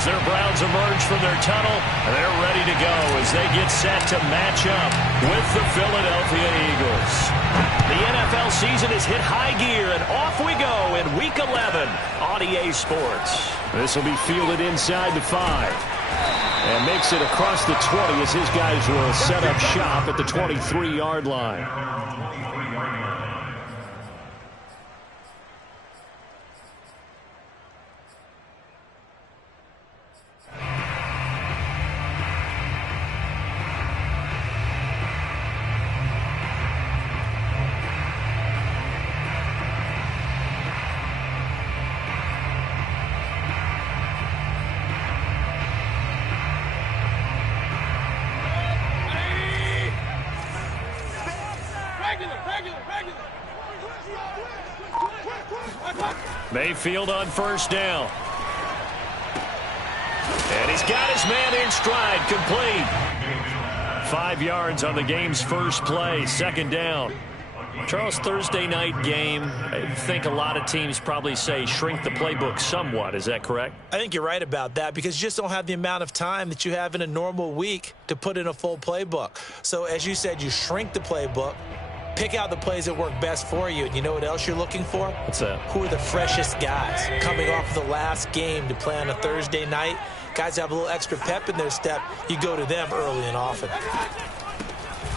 As their Browns emerge from their tunnel, they're ready to go as they get set to match up with the Philadelphia Eagles. The NFL season has hit high gear, and off we go in Week 11 on EA Sports. This will be fielded inside the 5. And makes it across the 20 as his guys will set up shop at the 23-yard line. Mayfield on first down. And he's got his man in stride, complete. 5 yards on the game's first play, second down. Charles, Thursday night game, I think a lot of teams probably say shrink the playbook somewhat. Is that correct? I think you're right about that because you just don't have the amount of time that you have in a normal week to put in a full playbook. So as you said, you shrink the playbook. Pick out the plays that work best for you. And you know what else you're looking for? What's that? Who are the freshest guys coming off of the last game to play on a Thursday night? Guys have a little extra pep in their step. You go to them early and often.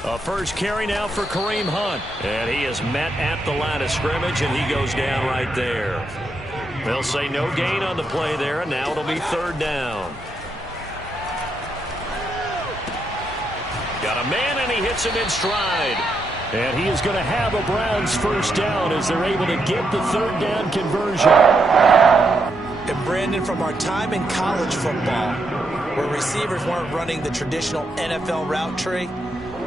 A first carry now for Kareem Hunt. And he is met at the line of scrimmage, and he goes down right there. They'll say no gain on the play there, and now it'll be third down. Got a man, and he hits him in stride. And he is going to have a Browns first down as they're able to get the third down conversion. And Brandon, from our time in college football, where receivers weren't running the traditional NFL route tree,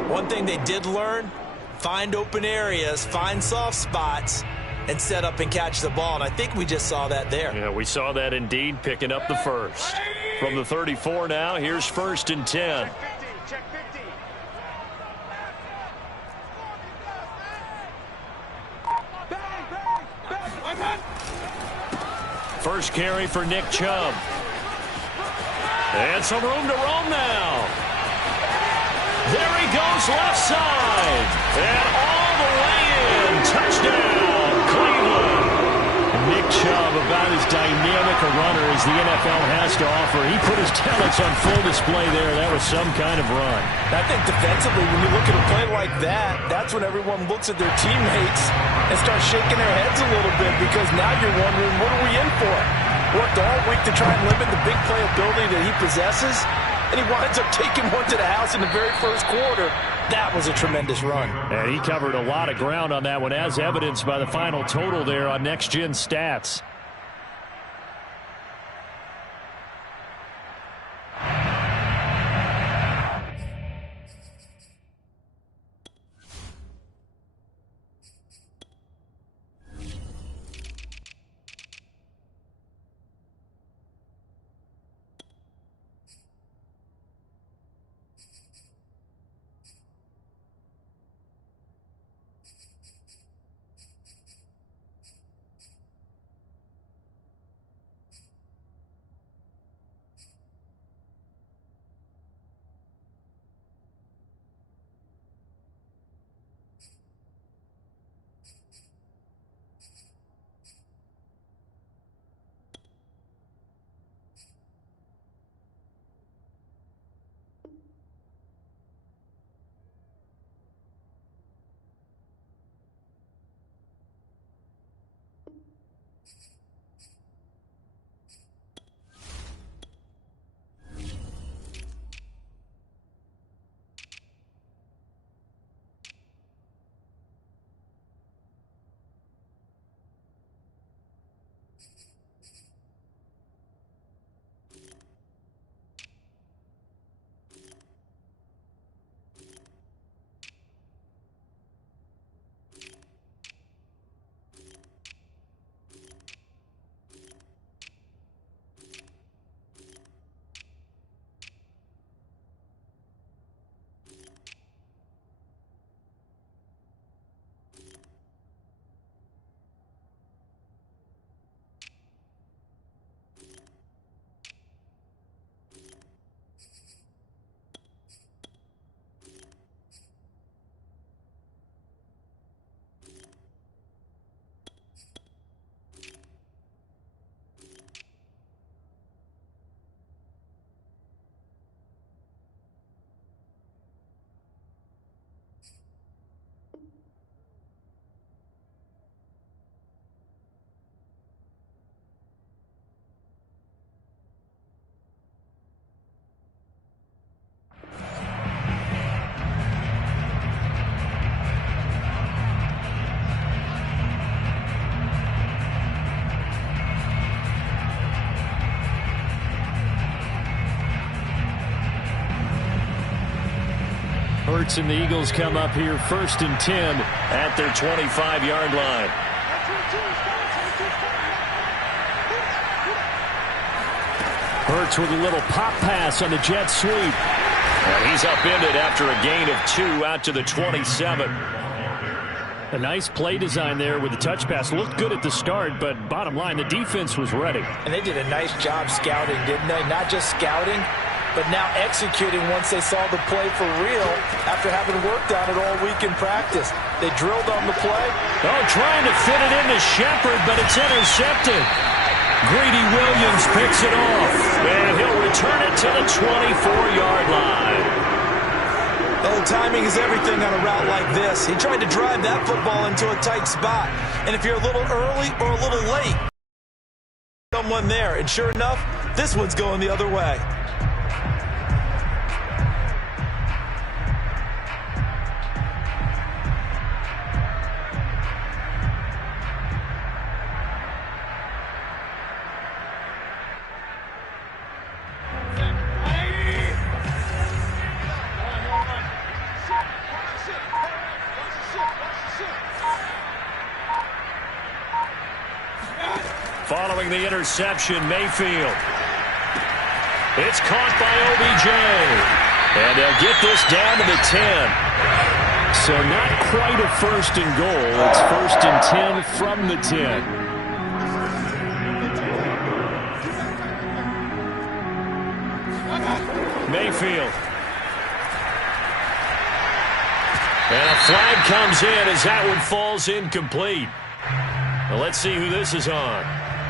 one thing they did learn, find open areas, find soft spots, and set up and catch the ball. And I think we just saw that there. Yeah, we saw that indeed, picking up the first. From the 34 now, here's first and 10. First carry for Nick Chubb. And some room to roam now. There he goes, left side. And all the way in. Touchdown, Cleveland. Nick Chubb, about as dynamic a runner as the NFL has to offer. He put his talents on full display there. That was some kind of run. I think defensively, when you look at a play like that, that's when everyone looks at their teammates and starts shaking their heads a little bit because now you're wondering, what are we in for? Worked all week to try and limit the big play ability that he possesses, and he winds up taking one to the house in the very first quarter. That was a tremendous run. And he covered a lot of ground on that one, as evidenced by the final total there on Next Gen Stats. Hurts and the Eagles come up here 1st and 10 at their 25-yard line. Hurts with a little pop pass on the jet sweep. And he's upended after a gain of 2 out to the 27. A nice play design there with the touch pass. Looked good at the start, but bottom line, the defense was ready. And they did a nice job scouting, didn't they? Not just scouting, but now executing once they saw the play for real after having worked on it all week in practice. They drilled on the play. Oh, trying to fit it into Shepard, but it's intercepted. Greedy Williams picks it off, and he'll return it to the 24-yard line. Oh, timing is everything on a route like this. He tried to drive that football into a tight spot. And if you're a little early or a little late, someone there. And sure enough, this one's going the other way. Following the interception, Mayfield. It's caught by OBJ. And they'll get this down to the 10. So not quite a 1st and goal. It's 1st and 10 from the 10. Mayfield. And a flag comes in as that one falls incomplete. Well, let's see who this is on.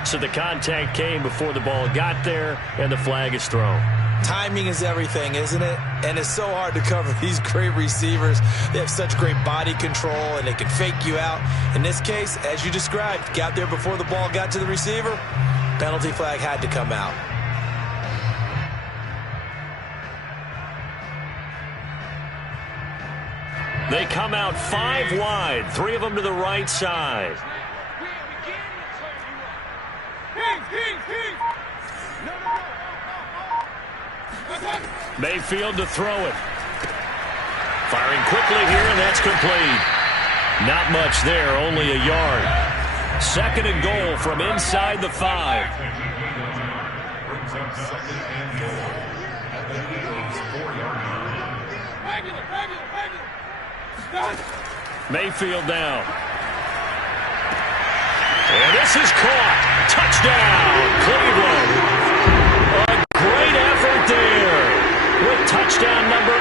So the contact came before the ball got there, and the flag is thrown. Timing is everything, isn't it? And it's so hard to cover these great receivers. They have such great body control, and they can fake you out. In this case, as you described, got there before the ball got to the receiver. Penalty flag had to come out. They come out 5 wide, 3 of them to the right side. Mayfield to throw it. Firing quickly here, and that's complete. Not much there, only a yard. 2nd and goal from inside the 5. Mayfield down. And this is caught. Touchdown, Cleveland. A great effort there with touchdown number 8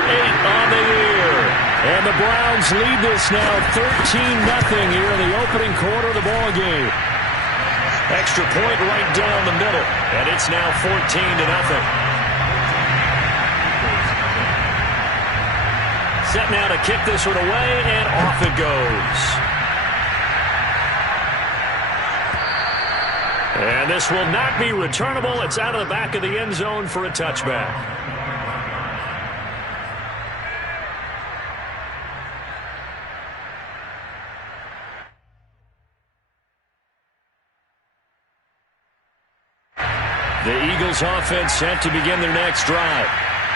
on the year. And the Browns lead this now 13-0 here in the opening quarter of the ball game. Extra point right down the middle, and it's now 14-0. Set now to kick this one away, and off it goes. And this will not be returnable. It's out of the back of the end zone for a touchback. The Eagles offense set to begin their next drive.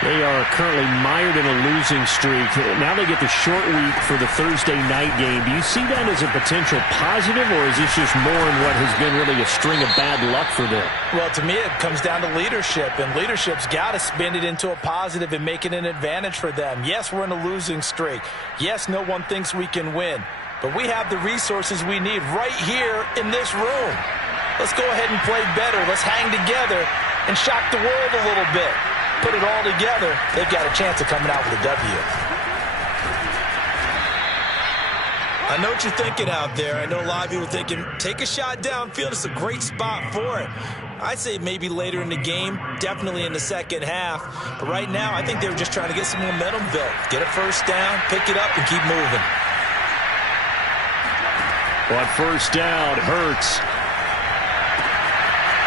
They are currently mired in a losing streak. Now they get the short week for the Thursday night game. Do you see that as a potential positive, or is this just more in what has been really a string of bad luck for them? Well, to me, it comes down to leadership, and leadership's got to spin it into a positive and make it an advantage for them. Yes, we're in a losing streak. Yes, no one thinks we can win, but we have the resources we need right here in this room. Let's go ahead and play better. Let's hang together and shock the world a little bit. Put it all together, they've got a chance of coming out with a W. I know what you're thinking out there. I know a lot of you are thinking, take a shot downfield. It's a great spot for it. I'd say maybe later in the game, definitely in the second half. But right now, I think they were just trying to get some momentum built. Get a first down, pick it up, and keep moving. On first down, Hurts.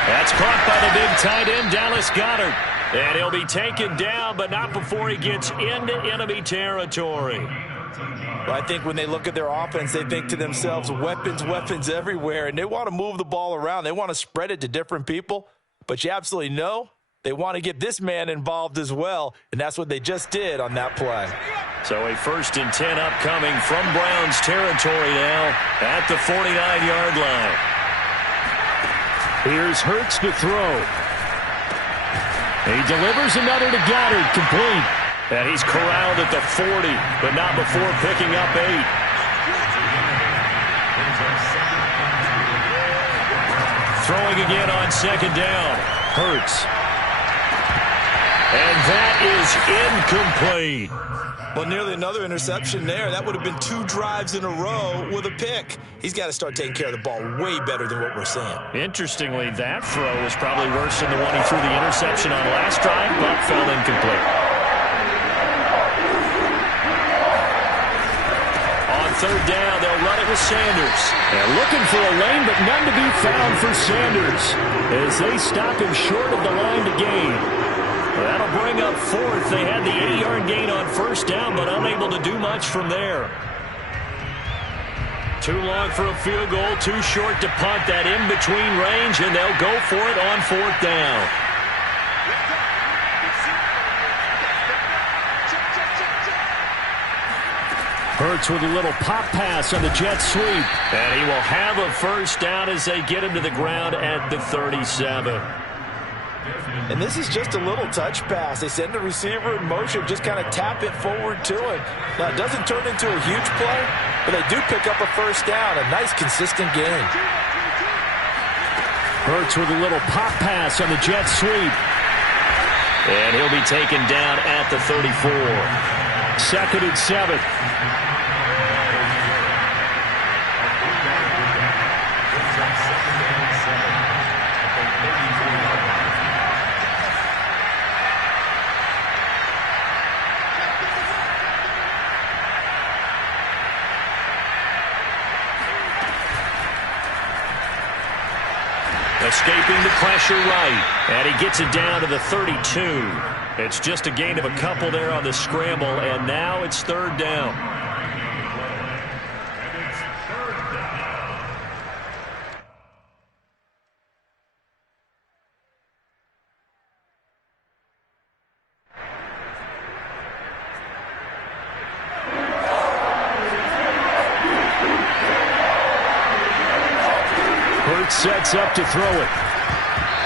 That's caught by the big tight end, Dallas Goedert. And he'll be taken down, but not before he gets into enemy territory. Well, I think when they look at their offense, they think to themselves, weapons everywhere, and they want to move the ball around. They want to spread it to different people, but you absolutely know they want to get this man involved as well, and that's what they just did on that play. So a 1st and 10 upcoming from Browns territory now at the 49-yard line. Here's Hurts to throw. He delivers another to Goddard, complete. And he's corralled at the 40, but not before picking up 8. Throwing again on 2nd down. Hurts. And that is incomplete. Well, nearly another interception there. That would have been 2 drives in a row with a pick. He's got to start taking care of the ball way better than what we're seeing. Interestingly, that throw was probably worse than the one he threw the interception on last drive, but fell incomplete. On 3rd down, they'll run it with Sanders. They're looking for a lane, but none to be found for Sanders as they stop him short of the line to gain. That'll bring up 4th. They had the 8-yard gain on 1st down, but unable to do much from there. Too long for a field goal, too short to punt. That in-between range, and they'll go for it on 4th down. Hurts with a little pop pass on the jet sweep. And he will have a 1st down as they get him to the ground at the 37. And this is just a little touch pass. They send the receiver in motion, just kind of tap it forward to him. Now, it doesn't turn into a huge play, but they do pick up a 1st down. A nice, consistent gain. Hurts with a little pop pass on the jet sweep. And he'll be taken down at the 34. 2nd and 7. Escaping the pressure right, and he gets it down to the 32. It's just a gain of a couple there on the scramble, and now it's 3rd down. Sets up to throw it.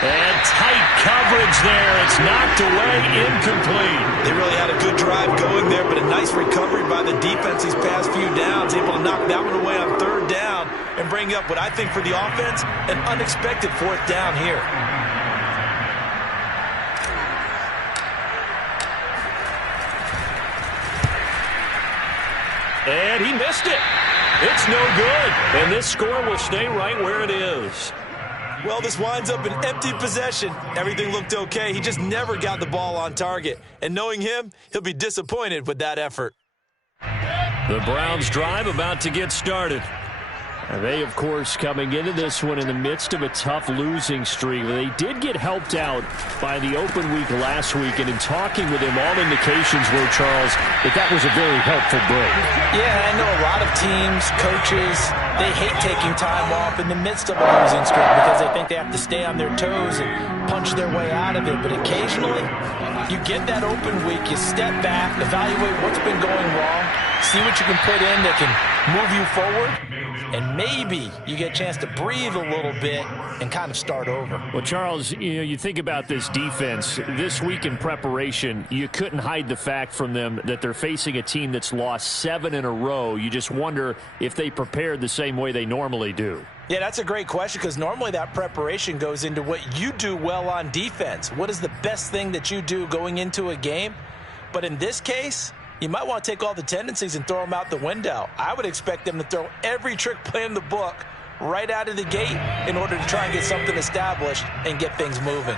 And tight coverage there. It's knocked away, incomplete. They really had a good drive going there, but a nice recovery by the defense these past few downs. Able to knock that one away on 3rd down and bring up what I think for the offense, an unexpected 4th down here. And he missed it. It's no good. And this score will stay right where it is. Well, this winds up an empty possession. Everything looked okay. He just never got the ball on target. And knowing him, he'll be disappointed with that effort. The Browns drive about to get started. And they, of course, coming into this one in the midst of a tough losing streak. They did get helped out by the open week last week, and in talking with him, all indications were, Charles, that was a very helpful break. Yeah, I know a lot of teams, coaches, they hate taking time off in the midst of a losing streak because they think they have to stay on their toes and punch their way out of it. But occasionally, you get that open week, you step back, evaluate what's been going wrong, see what you can put in that can move you forward, and maybe you get a chance to breathe a little bit and kind of start over. Well, Charles, you think about this defense. This week in preparation, you couldn't hide the fact from them that they're facing a team that's lost 7 in a row. You just wonder if they prepared the same way they normally do. Yeah, that's a great question because normally that preparation goes into what you do well on defense. What is the best thing that you do going into a game? But in this case, you might want to take all the tendencies and throw them out the window. I would expect them to throw every trick play in the book right out of the gate in order to try and get something established and get things moving.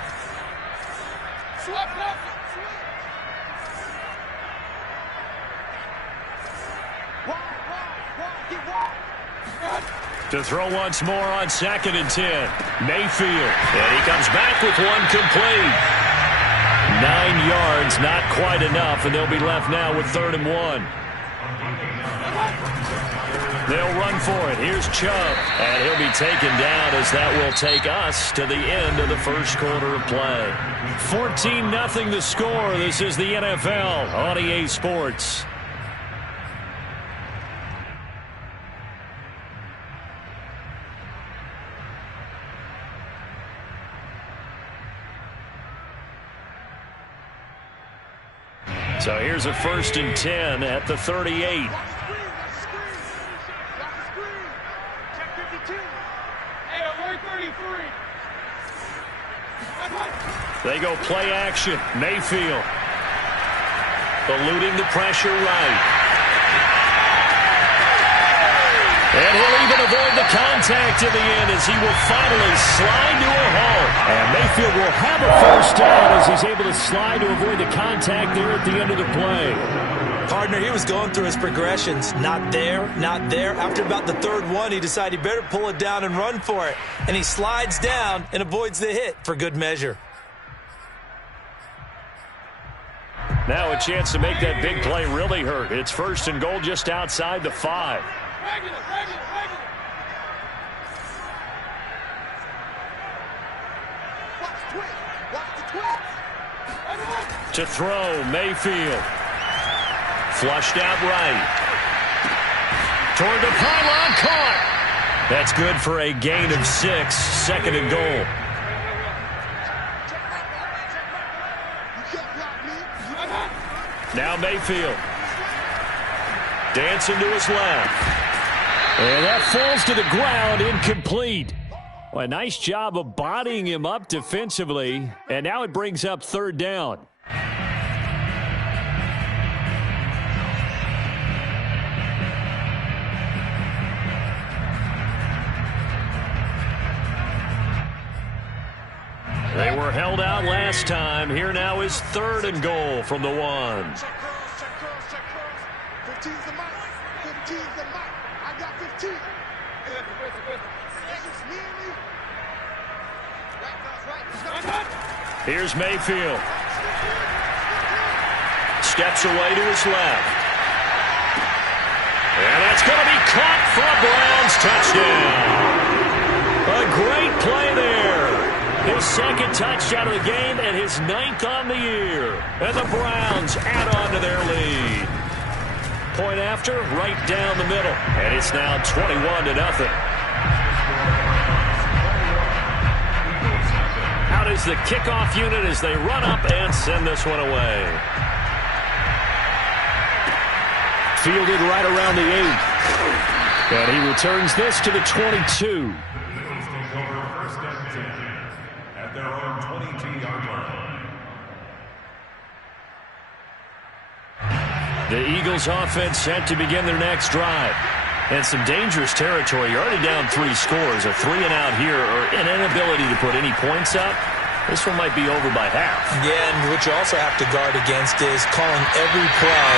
To throw once more on 2nd and 10. Mayfield. And he comes back with one complete. 9 yards, not quite enough, and they'll be left now with 3rd and 1. They'll run for it. Here's Chubb. And he'll be taken down as that will take us to the end of the first quarter of play. 14-0 the score. This is the NFL on EA Sports. So here's a 1st and 10 at the 38. They go play action. Mayfield eluding the pressure right. And he'll even avoid the contact in the end as he will finally slide to a halt. And Mayfield will have a 1st down as he's able to slide to avoid the contact there at the end of the play. Partner, he was going through his progressions. Not there, not there. After about the 3rd one, he decided he better pull it down and run for it. And he slides down and avoids the hit for good measure. Now a chance to make that big play really hurt. It's 1st and goal just outside the 5. To throw, Mayfield. Flushed out right. Toward the pylon, caught. That's good for a gain of 6, 2nd and goal. Now Mayfield. Dancing to his left. And that falls to the ground, incomplete. Well, a nice job of bodying him up defensively. And now it brings up 3rd down. They were held out last time. Here now is 3rd and goal from the 1. Check cross. 15's the mic. 15's the mic. I got 15. Here's Mayfield. Steps away to his left. And that's going to be caught for a Browns touchdown. A great play there. His 2nd touchdown of the game and his 9th on the year. And the Browns add on to their lead. Point after, right down the middle. And it's now 21-0. Out is the kickoff unit as they run up and send this one away. Fielded right around the 8. And he returns this to the 22. The Eagles offense set to begin their next drive. And some dangerous territory. You're already down 3 scores. A 3-and-out here or an inability to put any points up. This one might be over by half. Yeah, and what you also have to guard against is calling every play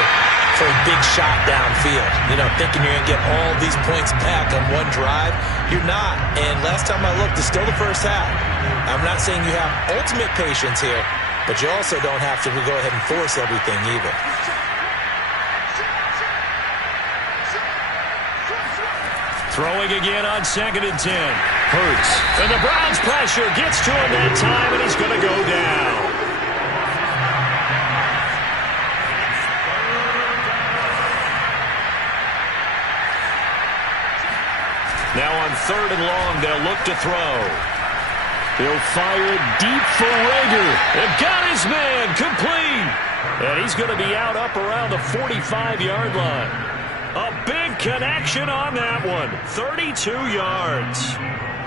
for a big shot downfield. You know, thinking you're going to get all these points back on one drive. You're not. And last time I looked, it's still the first half. I'm not saying you have ultimate patience here, but you also don't have to go ahead and force everything either. Throwing again on 2nd and 10. Hurts. And the Browns pressure gets to him that time, and he's going to go down. Now on 3rd and long, they'll look to throw. He'll fire it deep for Rager. And got his man complete. And he's going to be out up around the 45-yard line. A big connection on that one. 32 yards.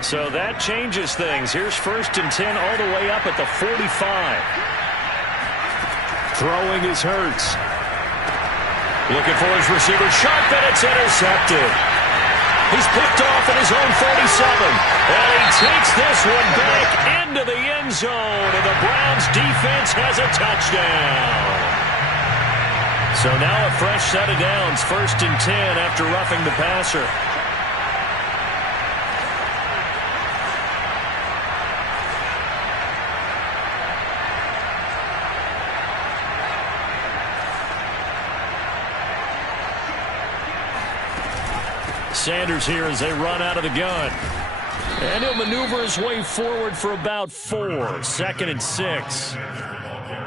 So that changes things. Here's 1st and 10 all the way up at the 45. Throwing is Hurts. Looking for his receiver. Sharp, and it's intercepted. He's picked off at his own 47. And he takes this one back into the end zone. And the Browns defense has a touchdown. So now a fresh set of downs, 1st and 10 after roughing the passer. Sanders here as they run out of the gun. And he'll maneuver his way forward for about 4, 2nd and 6.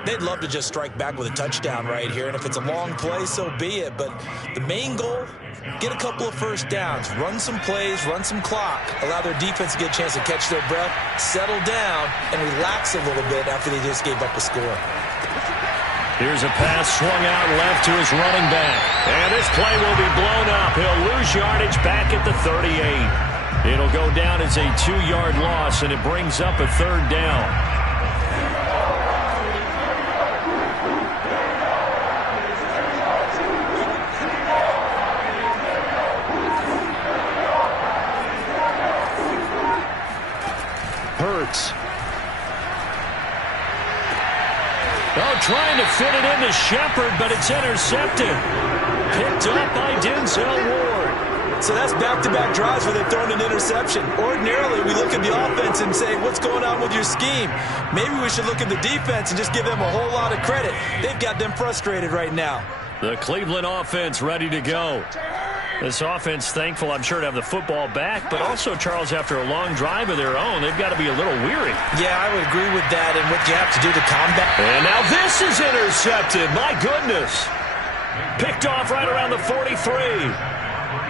They'd love to just strike back with a touchdown right here, and if it's a long play, so be it. But the main goal, get a couple of 1st downs, run some plays, run some clock, allow their defense to get a chance to catch their breath, settle down, and relax a little bit after they just gave up a score. Here's a pass swung out left to his running back. And this play will be blown up. He'll lose yardage back at the 38. It'll go down as a 2-yard loss, and it brings up a 3rd down. Hurts. Oh, trying to fit it into Shepard, but it's intercepted. Picked up by Denzel Ward. So that's back-to-back drives where they've thrown an interception. Ordinarily, we look at the offense and say, what's going on with your scheme? Maybe we should look at the defense and just give them a whole lot of credit. They've got them frustrated right now. The Cleveland offense ready to go. This offense thankful, I'm sure, to have the football back, but also, Charles, after a long drive of their own, they've got to be a little weary. Yeah, I would agree with that, and what you have to do to combat. And now this is intercepted. My goodness. Picked off right around the 43.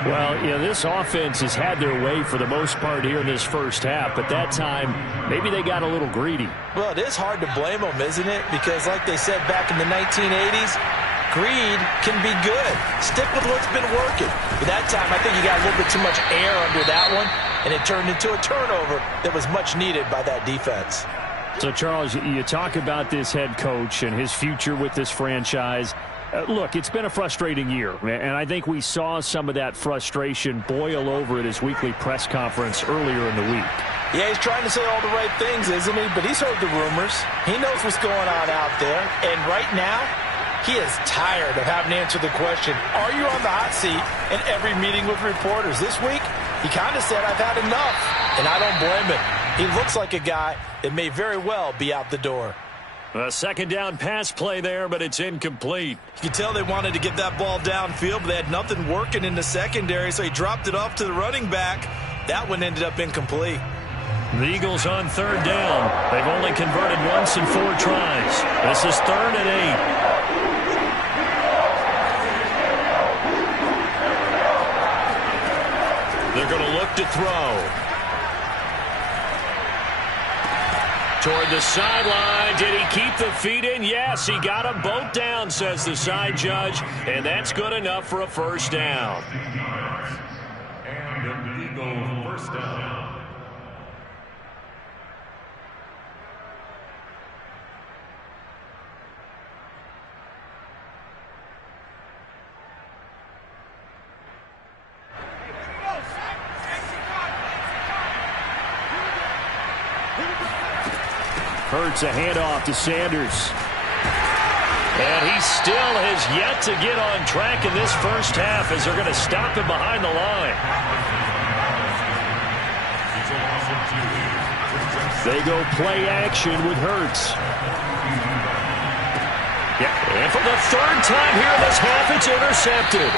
Well, this offense has had their way for the most part here in this first half, but that time, maybe they got a little greedy. Well, it is hard to blame them, isn't it? Because like they said back in the 1980s, greed can be good. Stick with what's been working. But that time, I think you got a little bit too much air under that one, and it turned into a turnover that was much needed by that defense. So, Charles, you talk about this head coach and his future with this franchise. Look, it's been a frustrating year, and I think we saw some of that frustration boil over at his weekly press conference earlier in the week. Yeah, he's trying to say all the right things, isn't he? But he's heard the rumors. He knows what's going on out there, and right now, he is tired of having to answer the question, are you on the hot seat in every meeting with reporters? This week, he kind of said, I've had enough, and I don't blame him. He looks like a guy that may very well be out the door. A 2nd down pass play there, but it's incomplete. You can tell they wanted to get that ball downfield, but they had nothing working in the secondary, so he dropped it off to the running back. That one ended up incomplete. The Eagles on 3rd down. They've only converted once in 4 tries. This is 3rd and 8. They're going to look to throw. Toward the sideline. Did he keep the feet in? Yes, he got them both down, says the side judge, and that's good enough for a 1st down. And the Eagles 1st down. Hurts a handoff to Sanders. And he still has yet to get on track in this first half as they're going to stop him behind the line. They go play action with Hurts. Yeah, and for the 3rd time here in this half, it's intercepted.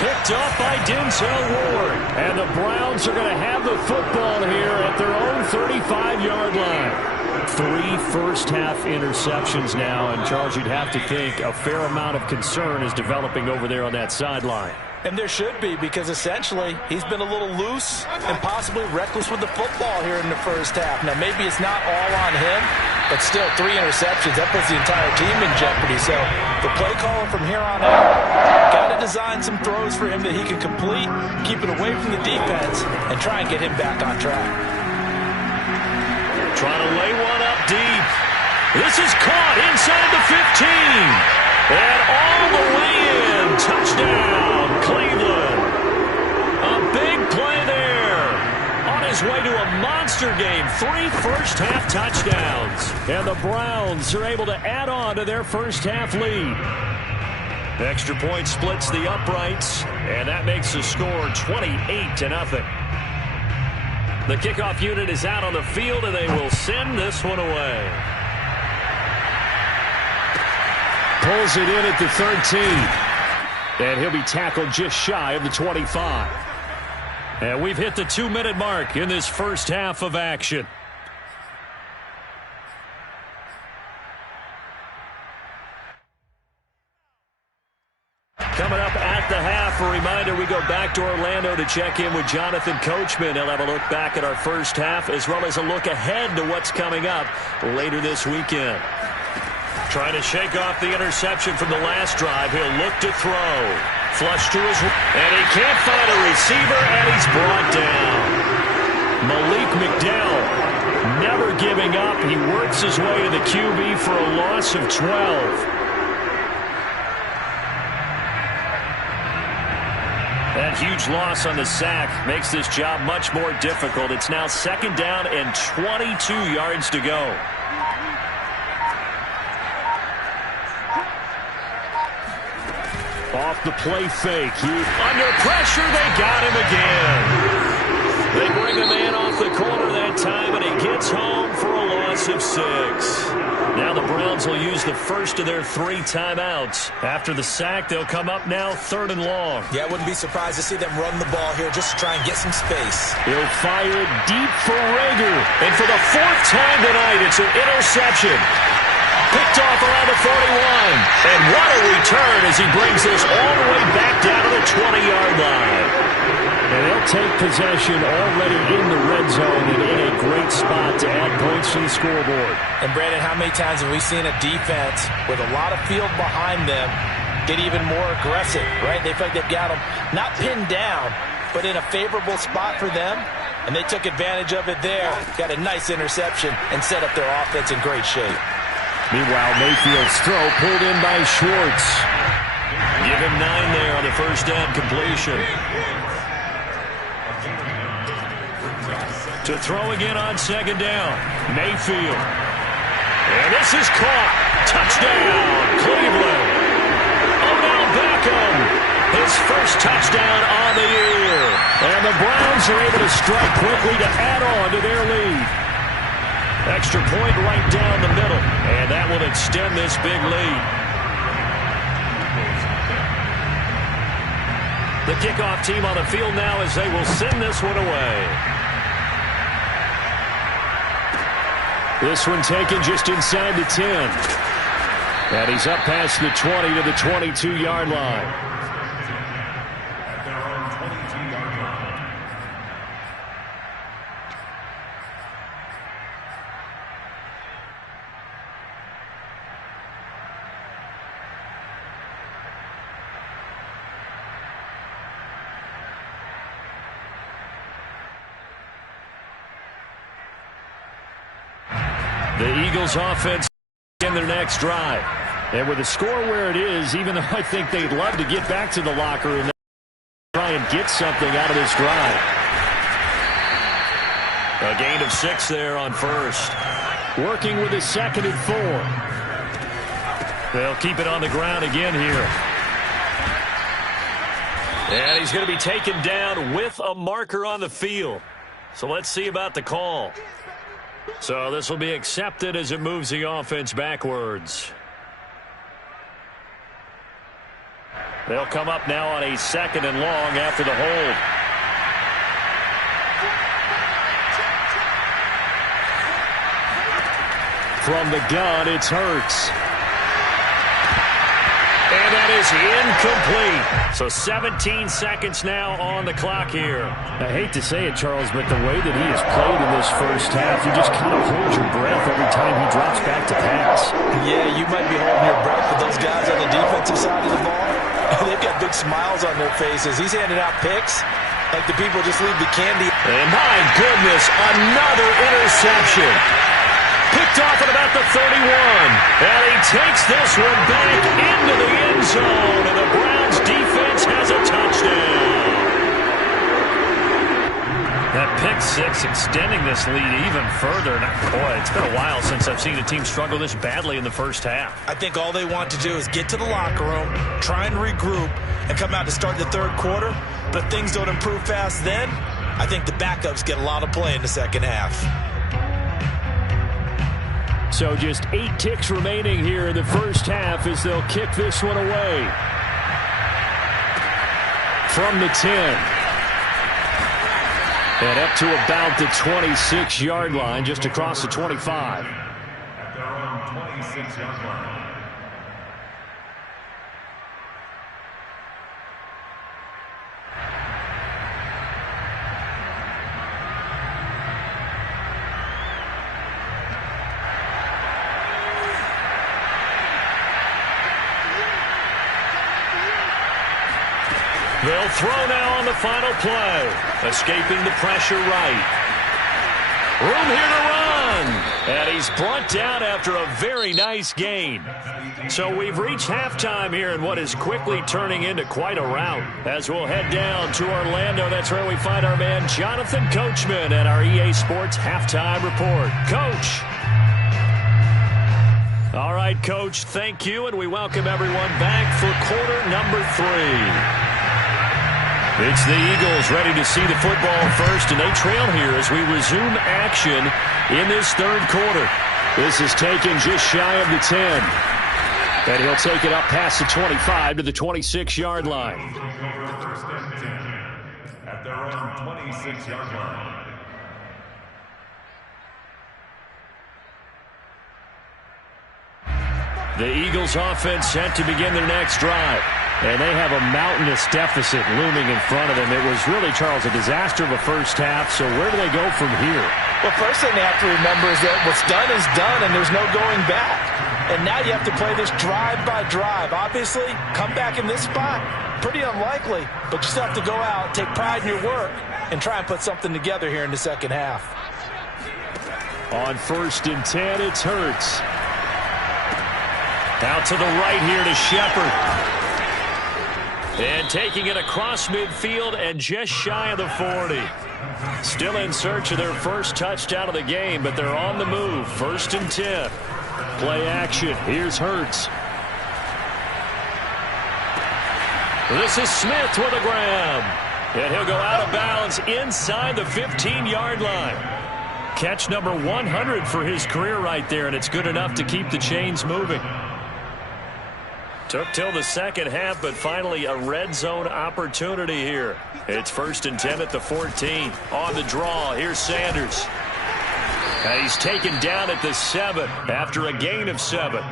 Picked up by Denzel Ward. And the Browns are going to have the football here at their own 35-yard line. 3 first-half interceptions now, and Charles, you'd have to think a fair amount of concern is developing over there on that sideline. And there should be, because essentially he's been a little loose and possibly reckless with the football here in the first half. Now, maybe it's not all on him, but still 3 interceptions. That puts the entire team in jeopardy. So the play caller from here on out got to design some throws for him that he can complete, keep it away from the defense, and try and get him back on track. Trying to lay one up deep. This is caught inside the 15. And all the way in. Touchdown, Cleveland. A big play there. On his way to a monster game. 3 first-half touchdowns. And the Browns are able to add on to their first-half lead. Extra point splits the uprights. And that makes the score 28-0. The kickoff unit is out on the field, and they will send this one away. Pulls it in at the 13. And he'll be tackled just shy of the 25. And we've hit the 2-minute mark in this first half of action. Coming up at the half, a reminder, we go back to Orlando to check in with Jonathan Coachman. He'll have a look back at our first half as well as a look ahead to what's coming up later this weekend. Trying to shake off the interception from the last drive. He'll look to throw. Flush to his... And he can't find a receiver, and he's brought down. Malik McDowell never giving up. He works his way to the QB for a loss of 12. That huge loss on the sack makes this job much more difficult. It's now 2nd down and 22 yards to go. Off the play fake. Under pressure, they got him again. They bring the man off the corner that time, and he gets home for a loss of 6. Now the Browns will use the first of their 3 timeouts. After the sack, they'll come up now 3rd and long. Yeah, I wouldn't be surprised to see them run the ball here just to try and get some space. He'll fire it deep for Rager. And for the 4th time tonight, it's an interception. Picked off around the 41. And what a return as he brings this all the way back down to the 20-yard line. And they'll take possession already in the red zone and in a great spot to add points to the scoreboard. And, Brandon, how many times have we seen a defense with a lot of field behind them get even more aggressive, right? They feel like they've got them not pinned down, but in a favorable spot for them, and they took advantage of it there. Got a nice interception and set up their offense in great shape. Meanwhile, Mayfield's throw pulled in by Schwartz. Give him 9 there on the first down completion. To throw again on 2nd down. Mayfield. And this is caught. Touchdown, Cleveland. Odell Beckham. His first touchdown on the year. And the Browns are able to strike quickly to add on to their lead. Extra point right down the middle. And that will extend this big lead. The kickoff team on the field now as they will send this one away. This one taken just inside the 10. And he's up past the 20 to the 22-yard line. The Eagles offense in their next drive. And with the score where it is, even though I think they'd love to get back to the locker room, try and get something out of this drive. A gain of 6 there on first. Working with a 2nd and 4. They'll keep it on the ground again here. And he's going to be taken down with a marker on the field. So let's see about the call. So this will be accepted as it moves the offense backwards. They'll come up now on a 2nd and long after the hold. From the gun, it's Hurts. And that is incomplete. So 17 seconds now on the clock here. I hate to say it, Charles, but the way that he has played in this first half, you just kind of hold your breath every time he drops back to pass. Yeah, you might be holding your breath, but those guys on the defensive side of the ball, they've got big smiles on their faces. He's handing out picks like the people just leave the candy. And my goodness, another interception. Picked off at about the 31. And he takes this one back into the end zone. And the Browns defense has a touchdown. That pick 6 extending this lead even further. Boy, it's been a while since I've seen a team struggle this badly in the first half. I think all they want to do is get to the locker room, try and regroup, and come out to start the third quarter. But if things don't improve fast then, I think the backups get a lot of play in the second half. So just 8 ticks remaining here in the first half as they'll kick this one away. From the 10. And up to about the 26-yard line, just across the 25. At their own 26-yard line. They'll throw now on the final play. Escaping the pressure right. Room here to run. And he's brought down after a very nice gain. So we've reached halftime here in what is quickly turning into quite a rout. As we'll head down to Orlando, that's where we find our man Jonathan Coachman at our EA Sports Halftime Report. Coach. All right, Coach, thank you, and we welcome everyone back for quarter number 3. It's the Eagles ready to see the football first, and they trail here as we resume action in this third quarter. This is taken just shy of the 10. And he'll take it up past the 25 to the 26-yard line. At their own 26-yard line. The Eagles offense set to begin their next drive. And they have a mountainous deficit looming in front of them. It was really, Charles, a disaster of a first half. So where do they go from here? Well, first thing they have to remember is that what's done is done, and there's no going back. And now you have to play this drive by drive. Obviously, come back in this spot, pretty unlikely. But you still have to go out, take pride in your work, and try and put something together here in the second half. On 1st and 10, it's Hurts. Out to the right here to Shepard. And taking it across midfield and just shy of the 40. Still in search of their first touchdown of the game, but they're on the move. 1st and 10. Play action. Here's Hurts. This is Smith with a grab. And he'll go out of bounds inside the 15-yard line. Catch number 100 for his career right there, and it's good enough to keep the chains moving. Took till the second half, but finally a red zone opportunity here. It's 1st and 10 at the 14. On the draw, here's Sanders. And he's taken down at the 7 after a gain of 7.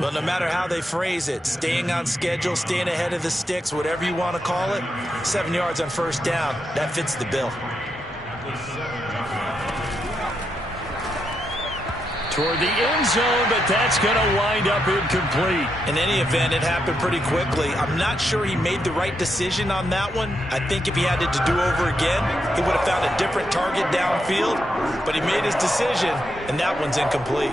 But no matter how they phrase it, staying on schedule, staying ahead of the sticks, whatever you want to call it, 7 yards on 1st down, that fits the bill. Toward the end zone, but that's going to wind up incomplete. In any event, it happened pretty quickly. I'm not sure he made the right decision on that one. I think if he had it to do over again, he would have found a different target downfield. But he made his decision, and that one's incomplete.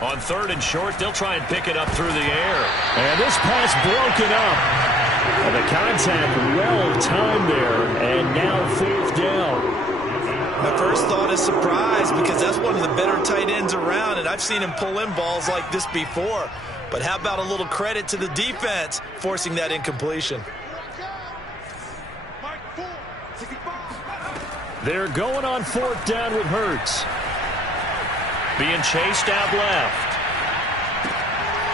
On 3rd and short, they'll try and pick it up through the air. And this pass broken up. And the contact well-timed there, and now 4th down. My first thought is surprise, because that's one of the better tight ends around, and I've seen him pull in balls like this before. But how about a little credit to the defense forcing that incompletion? They're going on 4th down with Hurts. Being chased out left.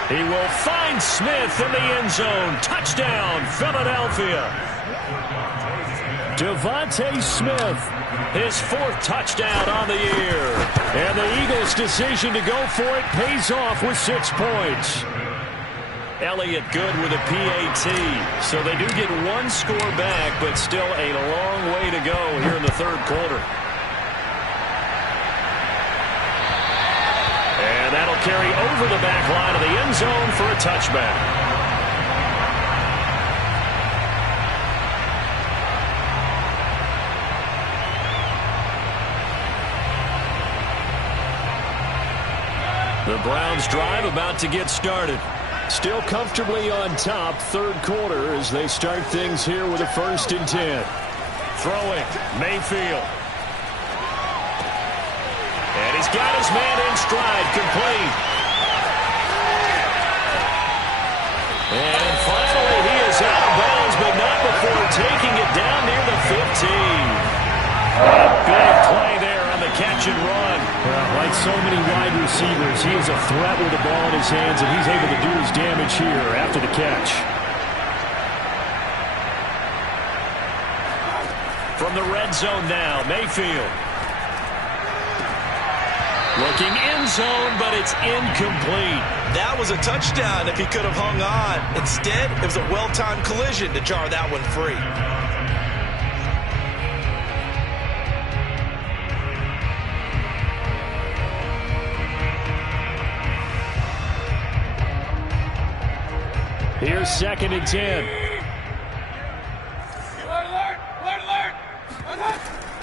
He will find Smith in the end zone. Touchdown, Philadelphia. Devontae Smith, his 4th touchdown on the year. And the Eagles' decision to go for it pays off with 6 points. Elliott good with a PAT. So they do get 1 score back, but still a long way to go here in the 3rd quarter. And that'll carry over the back line of the end zone for a touchback. The Browns drive about to get started. Still comfortably on top, 3rd quarter as they start things here with a 1st and 10. Throwing, Mayfield. And he's got his man in stride, complete. And finally, he is out of bounds, but not before taking it down near the 15. A big play there on the catch and run. Well, like so many wide receivers, he is a threat with the ball in his hands, and he's able to do his damage here after the catch. From the red zone now, Mayfield. Looking end zone, but it's incomplete. That was a touchdown if he could have hung on. Instead, it was a well-timed collision to jar that one free. First, 2nd and 10.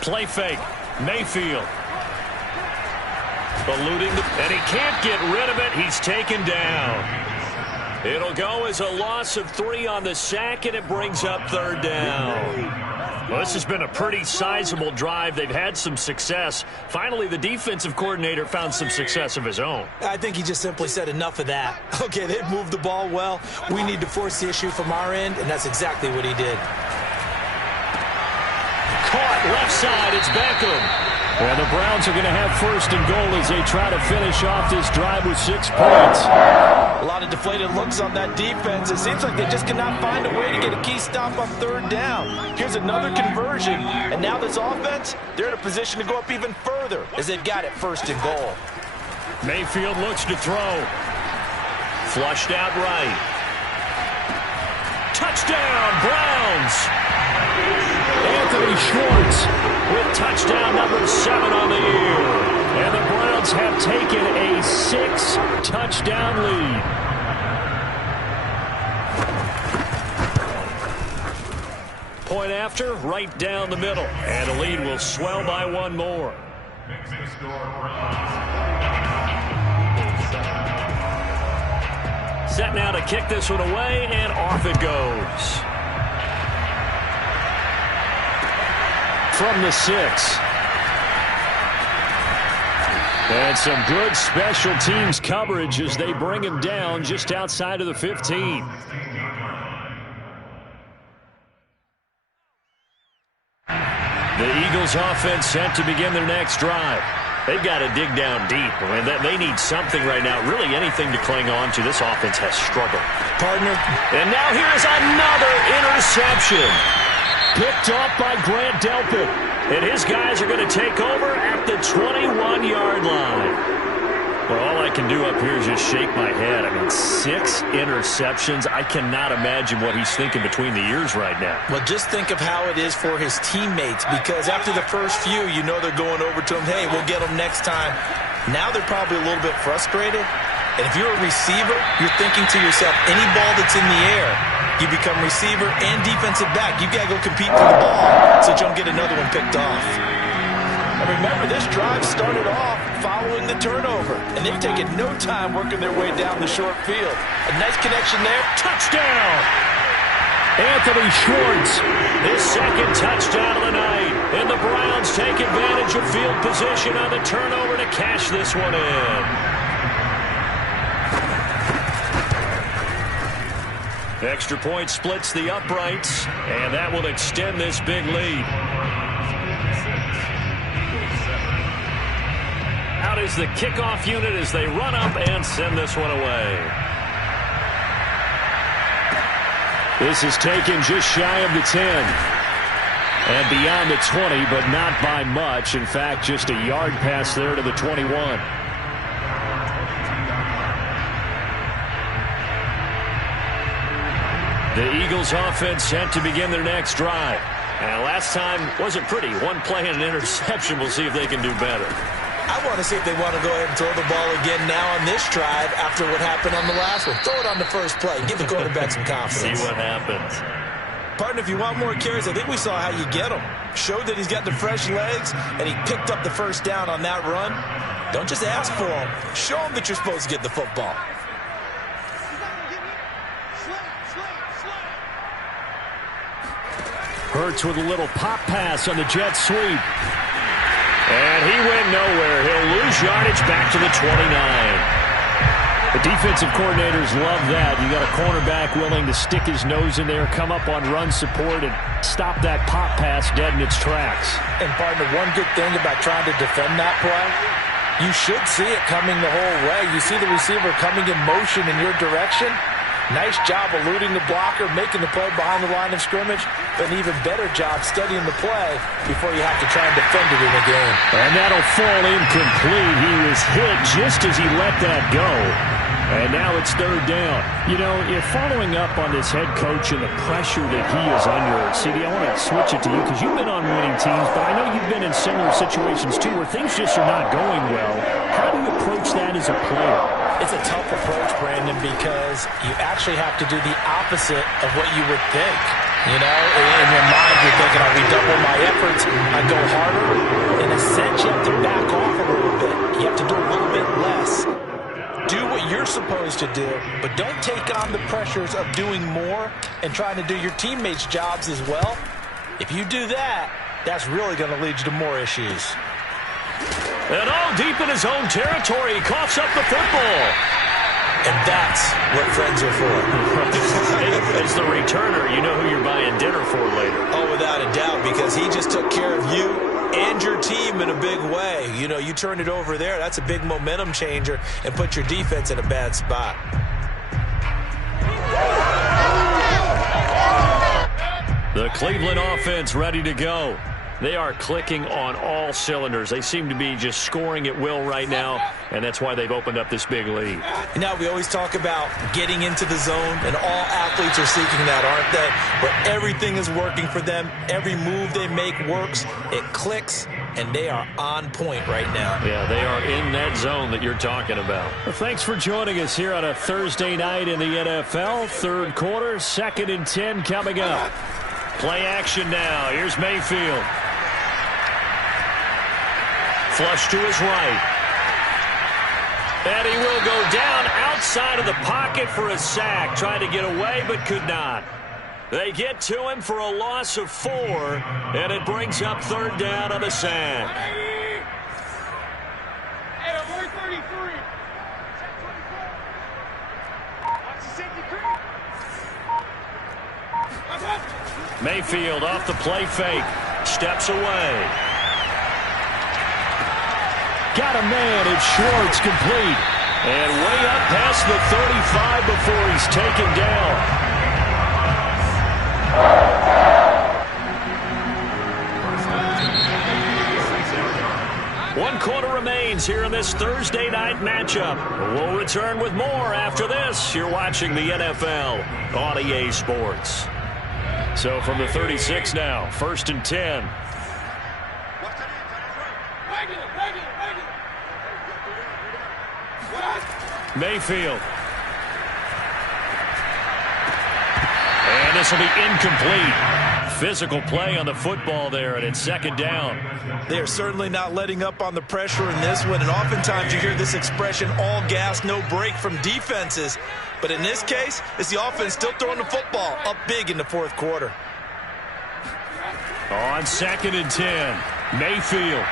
Play fake. Mayfield. Eluding, and he can't get rid of it. He's taken down. It'll go as a loss of 3 on the sack, and it brings up 3rd down. Well, this has been a pretty sizable drive. They've had some success. Finally, the defensive coordinator found some success of his own. I think he just simply said enough of that. Okay, they've moved the ball well. We need to force the issue from our end, and that's exactly what he did. Caught left side. It's Beckham. And the Browns are going to have 1st and goal as they try to finish off this drive with 6 points. A lot of deflated looks on that defense. It seems like they just cannot find a way to get a key stop on 3rd down. Here's another conversion. And now this offense, they're in a position to go up even further as they've got it 1st and goal. Mayfield looks to throw. Flushed out right. Touchdown, Browns! Anthony Schwartz with touchdown number 7 on the year. And the Browns have taken a 6-touchdown lead. Point after, right down the middle. And the lead will swell by 1 more. Set now to kick this one away, and off it goes. From the 6. And some good special teams coverage as they bring him down just outside of the 15. The Eagles offense set to begin their next drive. They've got to dig down deep. I mean, they need something right now, really anything to cling on to. This offense has struggled. Partner. And now here's another interception. Picked off by Grant Delpit. And his guys are going to take over at the 21-yard line. Well, all I can do up here is just shake my head. I mean, 6 interceptions. I cannot imagine what he's thinking between the ears right now. Well, just think of how it is for his teammates, because after the first few, you know they're going over to him, hey, we'll get them next time. Now they're probably a little bit frustrated. And if you're a receiver, you're thinking to yourself, any ball that's in the air, you become receiver and defensive back. You got to go compete for the ball so you don't get another one picked off. And remember, this drive started off following the turnover, and they've taken no time working their way down the short field. A nice connection there. Touchdown! Anthony Schwartz, his 2nd touchdown of the night. And the Browns take advantage of field position on the turnover to cash this one in. Extra point splits the uprights, and that will extend this big lead. Out is the kickoff unit as they run up and send this one away. This is taken just shy of the 10. And beyond the 20, but not by much. In fact, just a yard pass there to the 21. The Eagles offense set to begin their next drive. And last time wasn't pretty. 1 play and an interception. We'll see if they can do better. I want to see if they want to go ahead and throw the ball again now on this drive after what happened on the last one. Throw it on the first play. Give the quarterback some confidence. See what happens. Partner, if you want more carries, I think we saw how you get him. Showed that he's got the fresh legs, and he picked up the first down on that run. Don't just ask for him. Show him that you're supposed to get the football. Hurts with a little pop pass on the jet sweep. And he went nowhere. He'll lose yardage back to the 29. The defensive coordinators love that. You got a cornerback willing to stick his nose in there, come up on run support, and stop that pop pass dead in its tracks. And, partner, one good thing about trying to defend that play, you should see it coming the whole way. You see the receiver coming in motion in your direction. Nice job eluding the blocker, making the play behind the line of scrimmage. But an even better job studying the play before you have to try and defend it in a game. And that'll fall incomplete. He was hit just as he let that go. And now it's third down. You know, you're following up on this head coach and the pressure that he is under. CD, I want to switch it to you because you've been on winning teams, but I know you've been in similar situations too where things just are not going well. How do you approach that as a player? It's a tough approach, Brandon, because you actually have to do the opposite of what you would think. You know, in your mind, you're thinking, I redouble my efforts, I go harder. In a sense, you have to back off a little bit. You have to do a little bit less. Do what you're supposed to do, but don't take on the pressures of doing more and trying to do your teammates' jobs as well. If you do that, that's really going to lead you to more issues. And all deep in his own territory, he coughs up the football. And that's what friends are for. As the returner, you know who you're buying dinner for later. Oh, without a doubt, because he just took care of you and your team in a big way. You know, you turned it over there. That's a big momentum changer and put your defense in a bad spot. The Cleveland offense ready to go. They are clicking on all cylinders. They seem to be just scoring at will right now, and that's why they've opened up this big lead. You know, we always talk about getting into the zone, and all athletes are seeking that, aren't they? Where everything is working for them. Every move they make works. It clicks, and they are on point right now. Yeah, they are in that zone that you're talking about. Well, thanks for joining us here on a Thursday night in the NFL. Third quarter, 2nd and 10 coming up. Play action now. Here's Mayfield. Flush to his right. And he will go down outside of the pocket for a sack. Tried to get away, but could not. They get to him for a loss of 4, and it brings up third down on the sack. Mayfield off the play fake. Steps away. Got a man. It's Schwartz, complete. And way up past the 35 before he's taken down. One quarter remains here in this Thursday night matchup. We'll return with more after this. You're watching the NFL on EA Sports. So from the 36 now, 1st and 10. Mayfield. And this will be incomplete. Physical play on the football there, and it's 2nd down. They are certainly not letting up on the pressure in this one, and oftentimes you hear this expression, all gas, no break from defenses. But in this case, it's the offense still throwing the football up big in the 4th quarter. On 2nd and 10, Mayfield.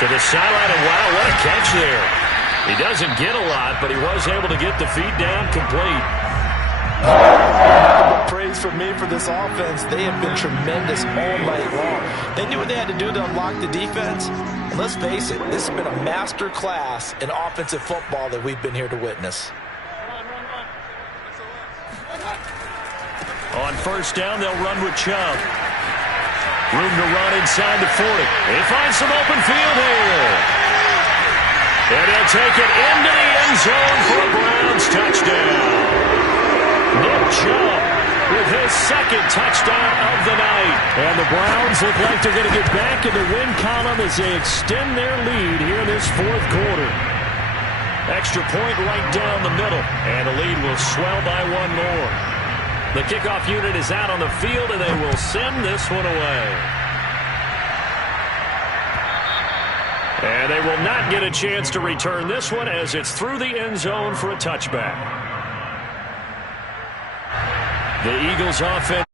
To the sideline, and wow, what a catch there. He doesn't get a lot, but he was able to get the feet down complete. Praise for me for this offense. They have been tremendous all night long. They knew what they had to do to unlock the defense. And let's face it, this has been a master class in offensive football that we've been here to witness. On 1st down, they'll run with Chubb. Room to run inside the 40. He finds some open field here. And he'll take it into the end zone for a Browns touchdown. Nick Chubb with his 2nd touchdown of the night. And the Browns look like they're going to get back in the win column as they extend their lead here in this 4th quarter. Extra point right down the middle. And the lead will swell by 1 more. The kickoff unit is out on the field, and they will send this one away. And they will not get a chance to return this one as it's through the end zone for a touchback. The Eagles offense.